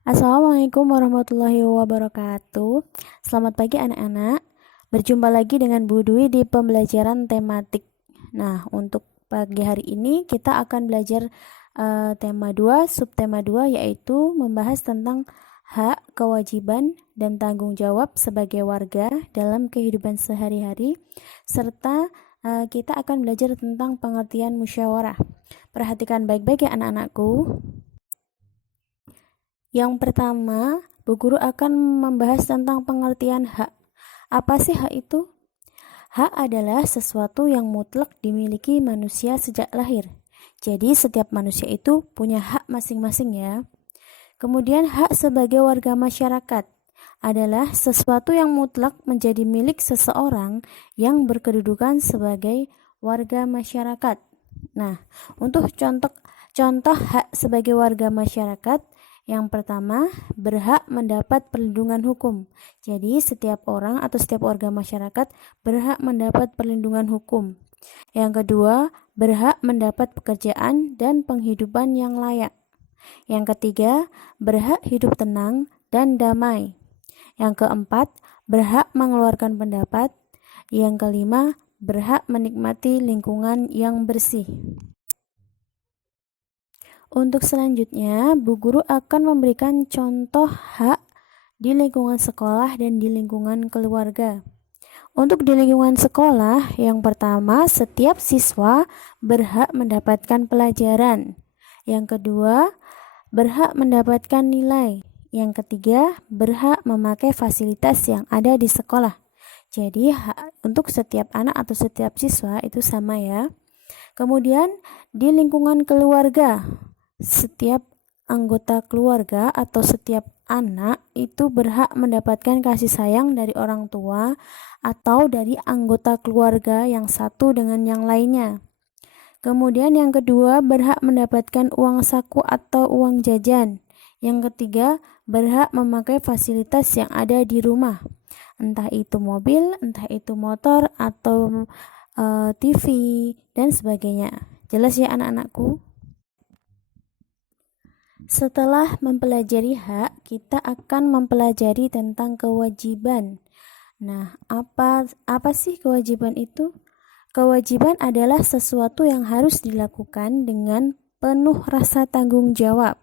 Assalamualaikum warahmatullahi wabarakatuh. Selamat pagi anak-anak. Berjumpa lagi dengan Bu Dwi di pembelajaran tematik. Nah, untuk pagi hari ini kita akan belajar tema 2, subtema 2, yaitu membahas tentang hak, kewajiban, dan tanggung jawab sebagai warga dalam kehidupan sehari-hari, serta kita akan belajar tentang pengertian musyawarah. Perhatikan baik-baik ya anak-anakku. Yang pertama, Bu Guru akan membahas tentang pengertian hak. Apa sih hak itu? Hak adalah sesuatu yang mutlak dimiliki manusia sejak lahir. Jadi setiap manusia itu punya hak masing-masing ya. Kemudian hak sebagai warga masyarakat adalah sesuatu yang mutlak menjadi milik seseorang yang berkedudukan sebagai warga masyarakat. Nah, untuk contoh hak sebagai warga masyarakat, yang pertama, berhak mendapat perlindungan hukum. Jadi, setiap orang atau setiap warga masyarakat berhak mendapat perlindungan hukum. Yang kedua, berhak mendapat pekerjaan dan penghidupan yang layak. Yang ketiga, berhak hidup tenang dan damai. Yang keempat, berhak mengeluarkan pendapat. Yang kelima, berhak menikmati lingkungan yang bersih. Untuk selanjutnya, Bu Guru akan memberikan contoh hak di lingkungan sekolah dan di lingkungan keluarga. Untuk di lingkungan sekolah, yang pertama, setiap siswa berhak mendapatkan pelajaran. Yang kedua, berhak mendapatkan nilai. Yang ketiga, berhak memakai fasilitas yang ada di sekolah. Jadi, untuk setiap anak atau setiap siswa itu sama ya. Kemudian, di lingkungan keluarga, setiap anggota keluarga atau setiap anak itu berhak mendapatkan kasih sayang dari orang tua atau dari anggota keluarga yang satu dengan yang lainnya. Kemudian yang kedua, berhak mendapatkan uang saku atau uang jajan. Yang ketiga, berhak memakai fasilitas yang ada di rumah. Entah itu mobil, entah itu motor, atau TV, dan sebagainya. Jelas ya anak-anakku? Setelah mempelajari hak, kita akan mempelajari tentang kewajiban. Nah, apa sih kewajiban itu? Kewajiban adalah sesuatu yang harus dilakukan dengan penuh rasa tanggung jawab.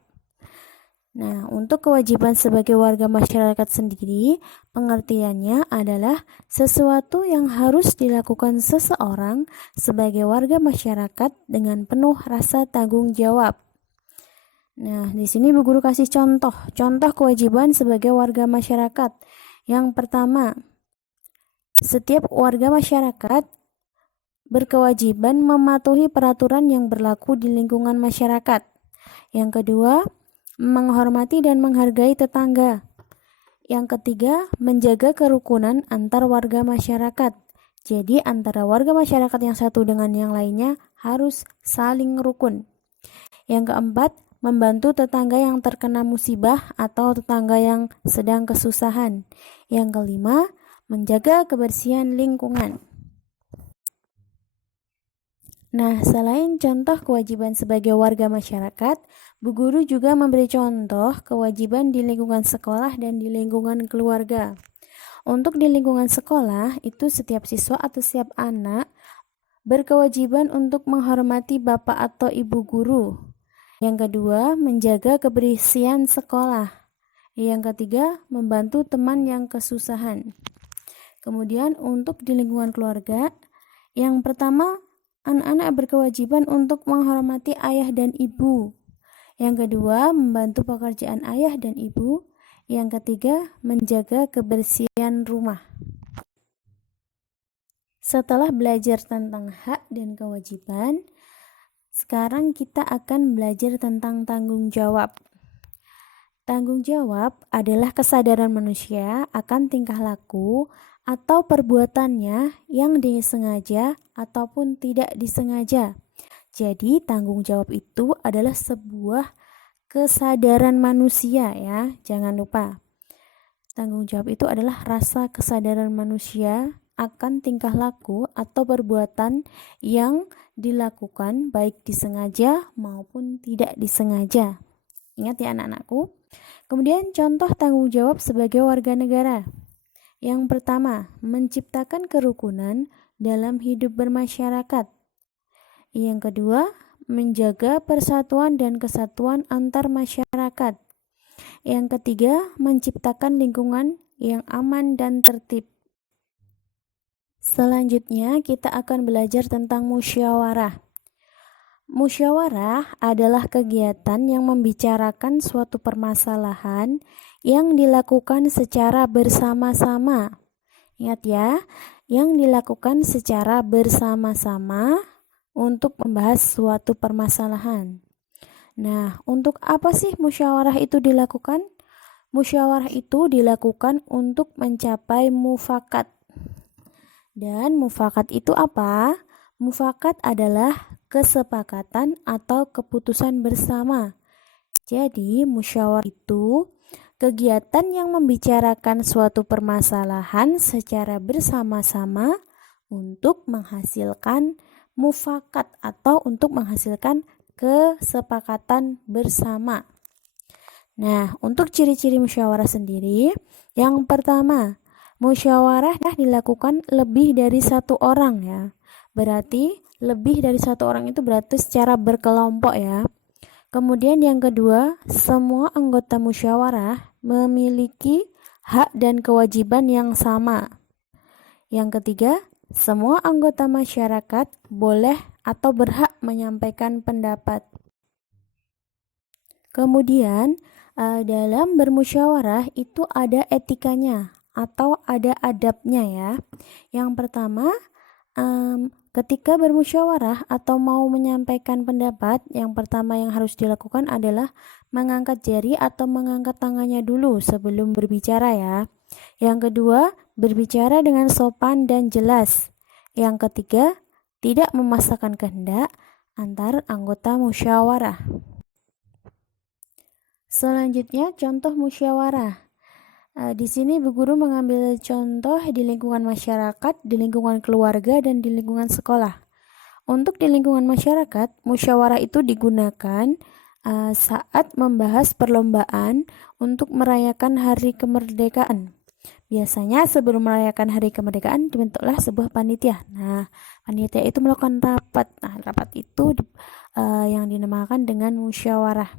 Nah, untuk kewajiban sebagai warga masyarakat sendiri, pengertiannya adalah sesuatu yang harus dilakukan seseorang sebagai warga masyarakat dengan penuh rasa tanggung jawab. Nah, di sini Bu Guru kasih contoh kewajiban sebagai warga masyarakat. Yang pertama, setiap warga masyarakat berkewajiban mematuhi peraturan yang berlaku di lingkungan masyarakat. Yang kedua, menghormati dan menghargai tetangga. Yang ketiga, menjaga kerukunan antar warga masyarakat. Jadi, antara warga masyarakat yang satu dengan yang lainnya harus saling rukun. Yang keempat, membantu tetangga yang terkena musibah atau tetangga yang sedang kesusahan. Yang kelima, menjaga kebersihan lingkungan. Nah, selain contoh kewajiban sebagai warga masyarakat, Bu Guru juga memberi contoh kewajiban di lingkungan sekolah dan di lingkungan keluarga. Untuk di lingkungan sekolah, itu setiap siswa atau setiap anak berkewajiban untuk menghormati bapak atau ibu guru. Yang kedua, menjaga kebersihan sekolah. Yang ketiga, membantu teman yang kesusahan. Kemudian untuk di lingkungan keluarga, yang pertama, anak-anak berkewajiban untuk menghormati ayah dan ibu. Yang kedua, membantu pekerjaan ayah dan ibu. Yang ketiga, menjaga kebersihan rumah. Setelah belajar tentang hak dan kewajiban, sekarang kita akan belajar tentang tanggung jawab. Tanggung jawab adalah kesadaran manusia akan tingkah laku atau perbuatannya yang disengaja ataupun tidak disengaja. Jadi, tanggung jawab itu adalah sebuah kesadaran manusia ya, jangan lupa. Tanggung jawab itu adalah rasa kesadaran manusia akan tingkah laku atau perbuatan yang dilakukan baik disengaja maupun tidak disengaja. Ingat ya anak-anakku. Kemudian contoh tanggung jawab sebagai warga negara. Yang pertama, menciptakan kerukunan dalam hidup bermasyarakat. Yang kedua, menjaga persatuan dan kesatuan antar masyarakat. Yang ketiga, menciptakan lingkungan yang aman dan tertib. Selanjutnya, kita akan belajar tentang musyawarah. Musyawarah adalah kegiatan yang membicarakan suatu permasalahan yang dilakukan secara bersama-sama. Ingat ya, yang dilakukan secara bersama-sama untuk membahas suatu permasalahan. Nah, untuk apa sih musyawarah itu dilakukan? Musyawarah itu dilakukan untuk mencapai mufakat. Dan mufakat itu apa? Mufakat adalah kesepakatan atau keputusan bersama. Jadi, musyawarah itu kegiatan yang membicarakan suatu permasalahan secara bersama-sama untuk menghasilkan mufakat atau untuk menghasilkan kesepakatan bersama. Nah, untuk ciri-ciri musyawarah sendiri, yang pertama, musyawarah dilakukan lebih dari satu orang ya. Berarti lebih dari satu orang itu berarti secara berkelompok ya. Kemudian yang kedua, semua anggota musyawarah memiliki hak dan kewajiban yang sama. Yang ketiga, semua anggota masyarakat boleh atau berhak menyampaikan pendapat. Kemudian, dalam bermusyawarah itu ada etikanya atau ada adabnya ya. Yang pertama, ketika bermusyawarah atau mau menyampaikan pendapat, yang pertama yang harus dilakukan adalah mengangkat jari atau mengangkat tangannya dulu sebelum berbicara ya. Yang kedua, berbicara dengan sopan dan jelas. Yang ketiga, tidak memaksakan kehendak antar anggota musyawarah. Selanjutnya, contoh musyawarah. Di sini Bu Guru mengambil contoh di lingkungan masyarakat, di lingkungan keluarga, dan di lingkungan sekolah. Untuk di lingkungan masyarakat, musyawarah itu digunakan saat membahas perlombaan untuk merayakan hari kemerdekaan. Biasanya sebelum merayakan hari kemerdekaan dibentuklah sebuah panitia. Nah, panitia itu melakukan rapat. Nah, rapat itu yang dinamakan dengan musyawarah.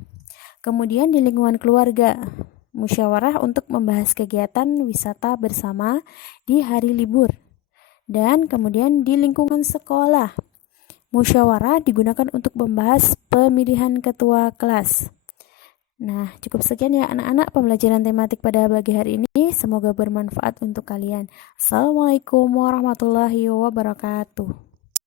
Kemudian di lingkungan keluarga, musyawarah untuk membahas kegiatan wisata bersama di hari libur. Dan kemudian di lingkungan sekolah, musyawarah digunakan untuk membahas pemilihan ketua kelas. Nah, cukup sekian ya anak-anak pembelajaran tematik pada pagi hari ini. Semoga bermanfaat untuk kalian. Assalamualaikum warahmatullahi wabarakatuh.